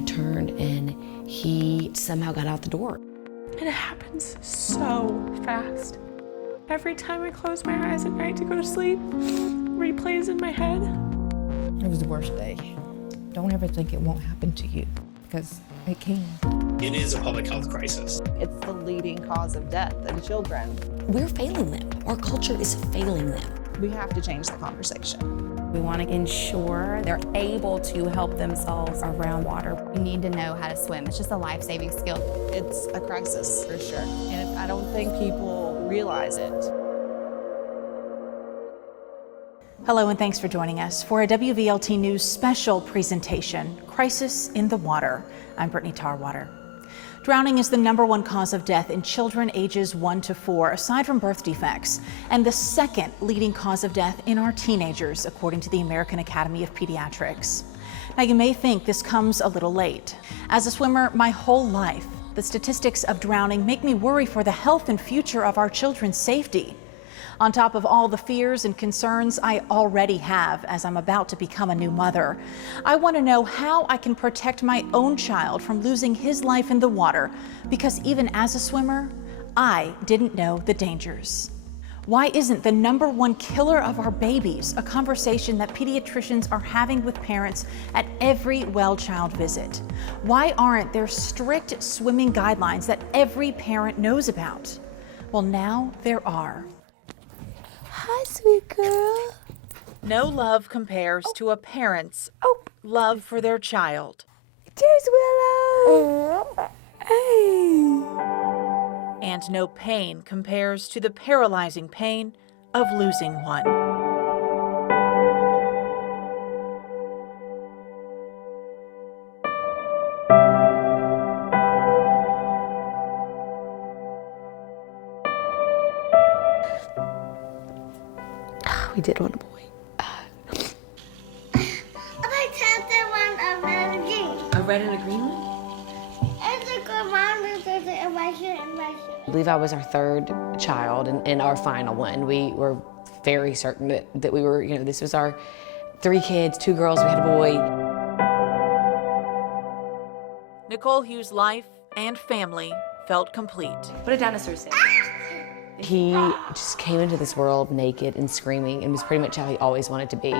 had turned and he somehow got out the door. And it happens so fast. Every time I close my eyes at night to go to sleep, replays in my head. It was the worst day. Don't ever think it won't happen to you, because it can. It is a public health crisis. It's the leading cause of death in children. We're failing them. Our culture is failing them. We have to change the conversation. We want to ensure they're able to help themselves around water. You need to know how to swim. It's just a life-saving skill. It's a crisis for sure, and I don't think people realize it. Hello and thanks for joining us for a WVLT News special presentation, Crisis in the Water. I'm Brittany Tarwater. Drowning is the #1 cause of death in children ages 1 to 4, aside from birth defects, and the second leading cause of death in our teenagers, according to the American Academy of Pediatrics. Now, you may think this comes a little late. As a swimmer my whole life, the statistics of drowning make me worry for the health and future of our children's safety. On top of all the fears and concerns I already have as I'm about to become a new mother, I want to know how I can protect my own child from losing his life in the water, because even as a swimmer, I didn't know the dangers. Why isn't the #1 killer of our babies a conversation that pediatricians are having with parents at every well child visit? Why aren't there strict swimming guidelines that every parent knows about? Well, now there are. Hi, sweet girl. No love compares to a parent's love for their child. Cheers, Willow. Hey. And no pain compares to the paralyzing pain of losing one. We did want a boy. A red and green. A red and a green one? It's a good mom. There's a white shirt and white shirt. Levi was our third child and our final one. We were very certain that we were, this was our 3 kids, 2 girls, we had a boy. Nicole Hughes' life and family felt complete. What a dinosaur say. He just came into this world naked and screaming and was pretty much how he always wanted to be.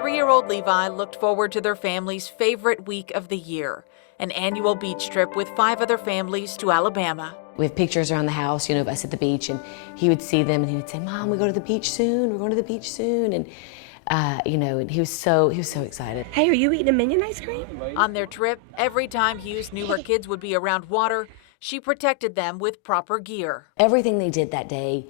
3-year-old Levi looked forward to their family's favorite week of the year, an annual beach trip with 5 other families to Alabama. We have pictures around the house, of us at the beach, and he would see them and he would say, "Mom, we go to the beach soon. We're going to the beach soon." And and he was so excited. Hey, are you eating a Minion ice cream? On their trip, every time Hughes knew her kids would be around water, she protected them with proper gear. Everything they did that day,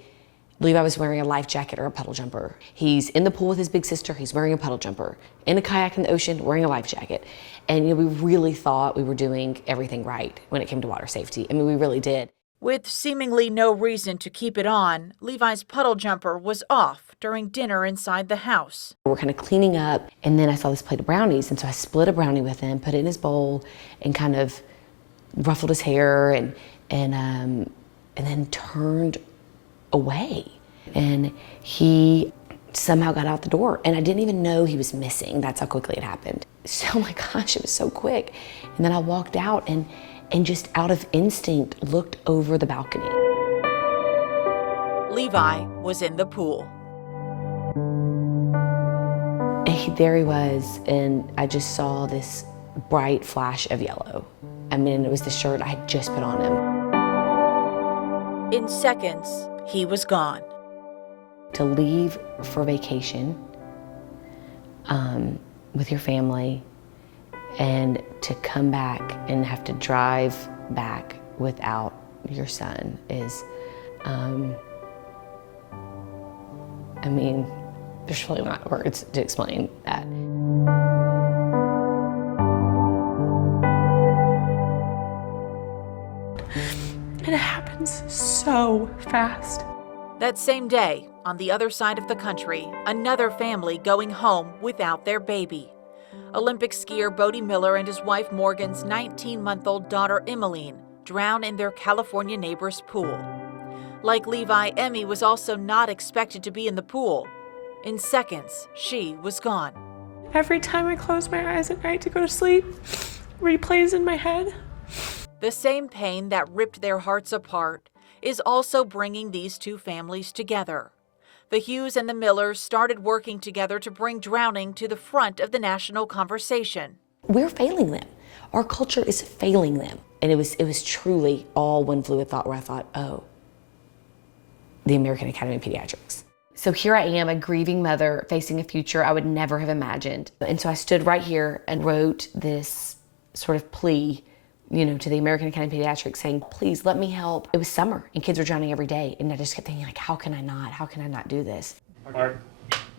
Levi was wearing a life jacket or a puddle jumper. He's in the pool with his big sister, he's wearing a puddle jumper. In a kayak in the ocean, wearing a life jacket. And we really thought we were doing everything right when it came to water safety. I mean, we really did. With seemingly no reason to keep it on, Levi's puddle jumper was off during dinner inside the house. We're kind of cleaning up, and then I saw this plate of brownies, and so I split a brownie with him, put it in his bowl, and kind of ruffled his hair and then turned away. And he somehow got out the door, and I didn't even know he was missing. That's how quickly it happened. So, oh my gosh, it was so quick. And then I walked out and just out of instinct looked over the balcony. Levi was in the pool. And there he was, and I just saw this bright flash of yellow. I mean, it was the shirt I had just put on him. In seconds, he was gone. To leave for vacation with your family and to come back and have to drive back without your son is, there's really not words to explain that. And it happens so fast. That same day, on the other side of the country, another family going home without their baby. Olympic skier Bodie Miller and his wife Morgan's 19-month-old daughter Emmeline drown in their California neighbor's pool. Like Levi, Emmy was also not expected to be in the pool. In seconds, she was gone. Every time I close my eyes at night to go to sleep, replays in my head. The same pain that ripped their hearts apart is also bringing these two families together. The Hughes and the Millers started working together to bring drowning to the front of the national conversation. We're failing them. Our culture is failing them. And it was truly all one fluid thought where I thought, oh, the American Academy of Pediatrics. So here I am, a grieving mother facing a future I would never have imagined. And so I stood right here and wrote this sort of plea, to the American Academy of Pediatrics saying, please let me help. It was summer and kids were drowning every day. And I just kept thinking, how can I not do this?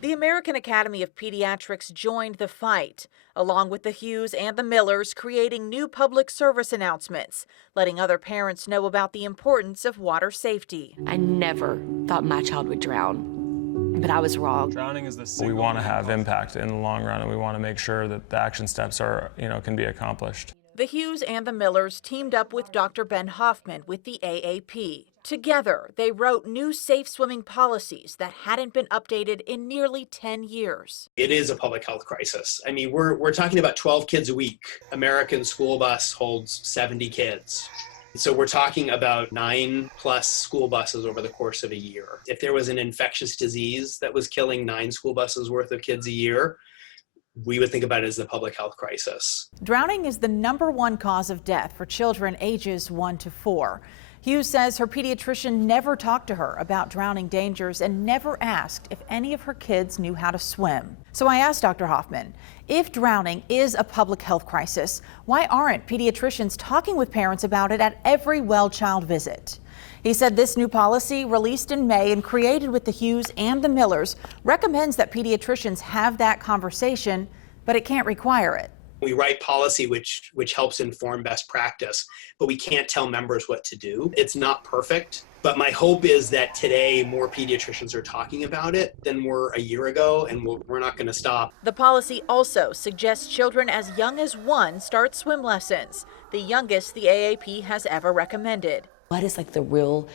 The American Academy of Pediatrics joined the fight, along with the Hughes and the Millers, creating new public service announcements, letting other parents know about the importance of water safety. I never thought my child would drown, but I was wrong. Drowning is the we want to have impact in the long run, and we want to make sure that the action steps are, can be accomplished. The Hughes and the Millers teamed up with Dr. Ben Hoffman with the AAP. Together, they wrote new safe swimming policies that hadn't been updated in nearly 10 years. It is a public health crisis. I mean, we're talking about 12 kids a week. American school bus holds 70 kids. So we're talking about 9+ school buses over the course of a year. If there was an infectious disease that was killing 9 school buses worth of kids a year, we would think about it as a public health crisis. Drowning is the #1 cause of death for children ages 1 to 4. Hughes says her pediatrician never talked to her about drowning dangers and never asked if any of her kids knew how to swim. So I asked Dr. Hoffman, if drowning is a public health crisis, why aren't pediatricians talking with parents about it at every well child visit? He said this new policy, released in May and created with the Hughes and the Millers, recommends that pediatricians have that conversation, but it can't require it. We write policy which helps inform best practice, but we can't tell members what to do. It's not perfect, but my hope is that today more pediatricians are talking about it than were a year ago, and we're not going to stop. The policy also suggests children as young as 1 start swim lessons, the youngest the AAP has ever recommended. What is the real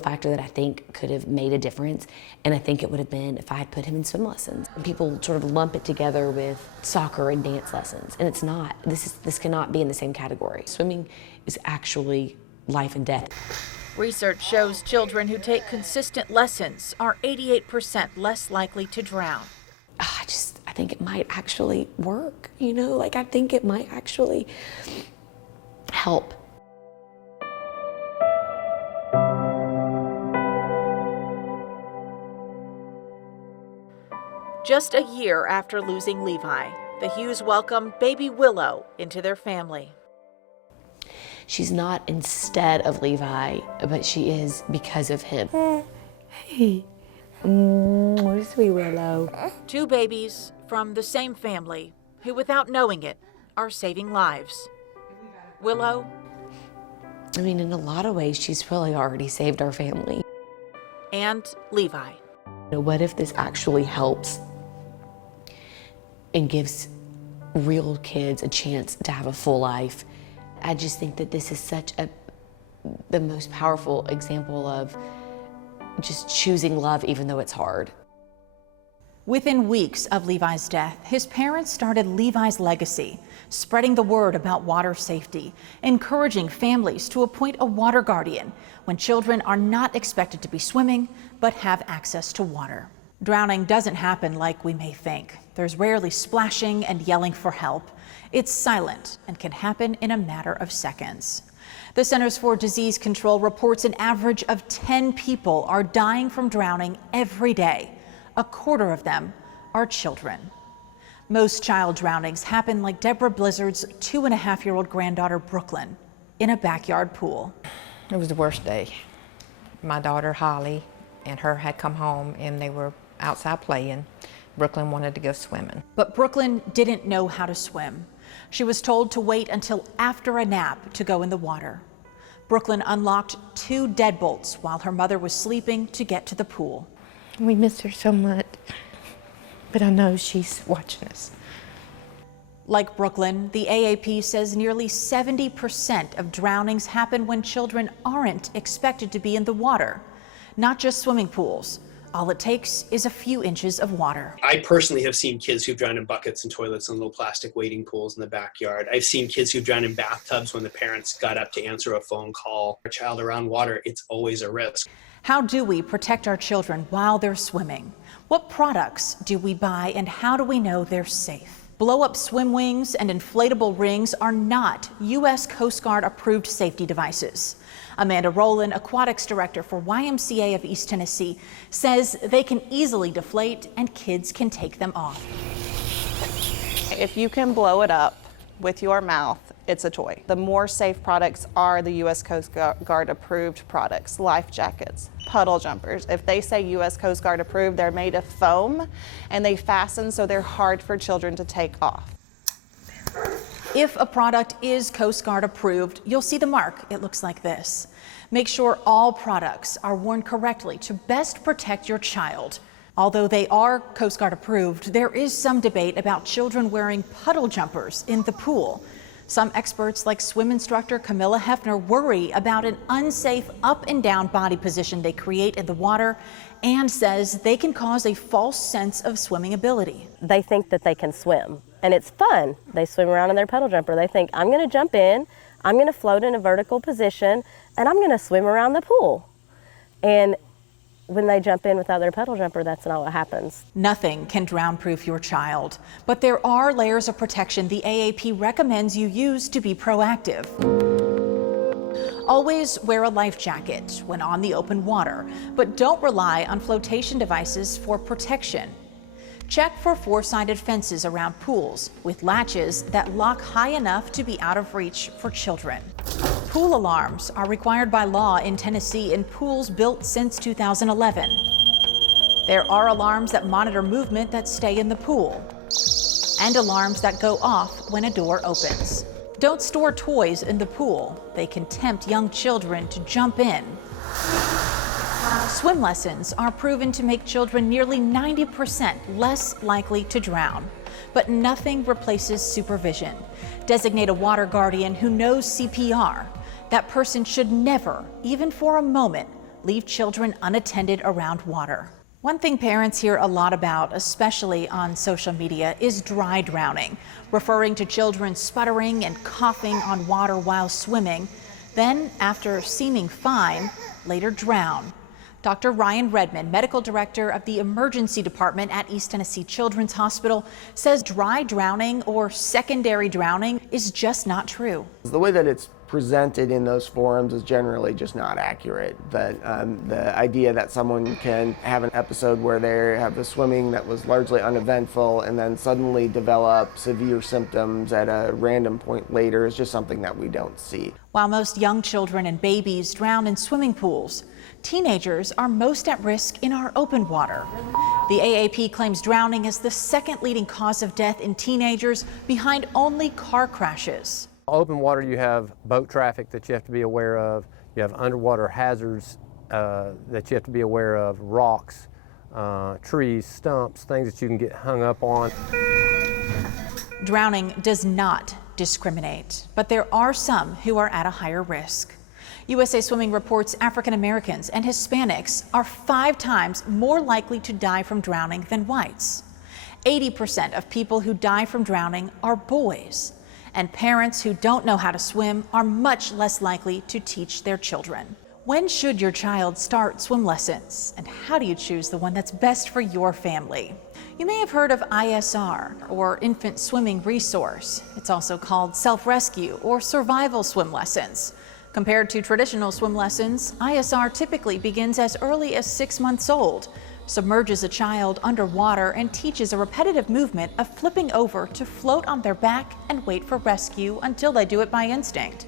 factor that I think could have made a difference? And I think it would have been if I had put him in swim lessons. People sort of lump it together with soccer and dance lessons, and it's not. This cannot be in the same category. Swimming is actually life and death. Research shows children who take consistent lessons are 88% less likely to drown. I think it might actually work, I think it might actually help. Just a year after losing Levi, the Hughes welcomed baby Willow into their family. She's not instead of Levi, but she is because of him. Hey, sweet Willow. 2 babies from the same family who, without knowing it, are saving lives. Willow? In a lot of ways, she's really already saved our family. And Levi. What if this actually helps and gives real kids a chance to have a full life? I just think that this is the most powerful example of just choosing love even though it's hard. Within weeks of Levi's death, his parents started Levi's Legacy, spreading the word about water safety, encouraging families to appoint a water guardian when children are not expected to be swimming but have access to water. Drowning doesn't happen like we may think. There's rarely splashing and yelling for help. It's silent and can happen in a matter of seconds. The Centers for Disease Control reports an average of 10 people are dying from drowning every day. A quarter of them are children. Most child drownings happen like Deborah Blizzard's 2.5-year-old granddaughter, Brooklyn, in a backyard pool. It was the worst day. My daughter, Holly, and her had come home and they were outside playing. Brooklyn wanted to go swimming. But Brooklyn didn't know how to swim. She was told to wait until after a nap to go in the water. Brooklyn unlocked 2 deadbolts while her mother was sleeping to get to the pool. We miss her so much, but I know she's watching us. Like Brooklyn, the AAP says nearly 70% of drownings happen when children aren't expected to be in the water. Not just swimming pools. All it takes is a few inches of water. I personally have seen kids who've drowned in buckets and toilets and little plastic wading pools in the backyard. I've seen kids who've drowned in bathtubs when the parents got up to answer a phone call. A child around water, it's always a risk. How do we protect our children while they're swimming? What products do we buy, and how do we know they're safe? Blow-up swim wings and inflatable rings are not U.S. Coast Guard approved safety devices. Amanda Rowland, aquatics director for YMCA of East Tennessee, says they can easily deflate and kids can take them off. If you can blow it up with your mouth, it's a toy. The more safe products are the U.S. Coast Guard approved products, life jackets, puddle jumpers. If they say U.S. Coast Guard approved, they're made of foam and they fasten so they're hard for children to take off. If a product is Coast Guard approved, you'll see the mark. It looks like this. Make sure all products are worn correctly to best protect your child. Although they are Coast Guard approved, there is some debate about children wearing puddle jumpers in the pool. Some experts, like swim instructor Camilla Hefner, worry about an unsafe up and down body position they create in the water, and says they can cause a false sense of swimming ability. They think that they can swim, and it's fun. They swim around in their puddle jumper. They think, I'm going to jump in, I'm going to float in a vertical position, and I'm going to swim around the pool. And when they jump in without their puddle jumper, that's not what happens. Nothing can drown-proof your child, but there are layers of protection the AAP recommends you use to be proactive. Always wear a life jacket when on the open water, but don't rely on flotation devices for protection. Check for four-sided fences around pools with latches that lock high enough to be out of reach for children. Pool alarms are required by law in Tennessee in pools built since 2011. There are alarms that monitor movement that stay in the pool, and alarms that go off when a door opens. Don't store toys in the pool. They can tempt young children to jump in. Swim lessons are proven to make children nearly 90% less likely to drown. But nothing replaces supervision. Designate a water guardian who knows CPR. That person should never, even for a moment, leave children unattended around water. One thing parents hear a lot about, especially on social media, is dry drowning, referring to children sputtering and coughing on water while swimming, then, after seeming fine, later drown. Dr. Ryan Redmond, medical director of the emergency department at East Tennessee Children's Hospital, says dry drowning or secondary drowning is just not true. The way that it's presented in those forums is generally just not accurate. That the idea that someone can have an episode where they have the swimming that was largely uneventful and then suddenly develop severe symptoms at a random point later is just something that we don't see. While most young children and babies drown in swimming pools, teenagers are most at risk in our open water. The AAP claims drowning is the second leading cause of death in teenagers, behind only car crashes. Open water, you have boat traffic that you have to be aware of. You have underwater hazards that you have to be aware of, rocks, trees, stumps, things that you can get hung up on. Drowning does not discriminate, but there are some who are at a higher risk. USA Swimming reports African Americans and Hispanics are 5 times more likely to die from drowning than whites. 80% of people who die from drowning are boys. And parents who don't know how to swim are much less likely to teach their children. When should your child start swim lessons? And how do you choose the one that's best for your family? You may have heard of ISR, or Infant Swimming Resource. It's also called self-rescue or survival swim lessons. Compared to traditional swim lessons, ISR typically begins as early as 6 months old, submerges a child underwater, and teaches a repetitive movement of flipping over to float on their back and wait for rescue until they do it by instinct.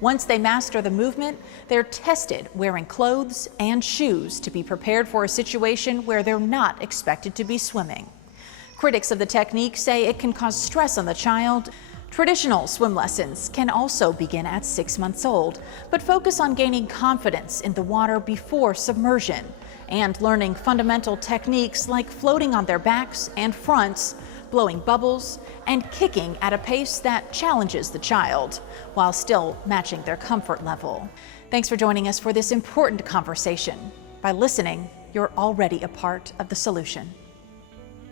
Once they master the movement, they're tested wearing clothes and shoes to be prepared for a situation where they're not expected to be swimming. Critics of the technique say it can cause stress on the child. Traditional swim lessons can also begin at 6 months old, but focus on gaining confidence in the water before submersion and learning fundamental techniques like floating on their backs and fronts, blowing bubbles, and kicking at a pace that challenges the child while still matching their comfort level. Thanks for joining us for this important conversation. By listening, you're already a part of the solution.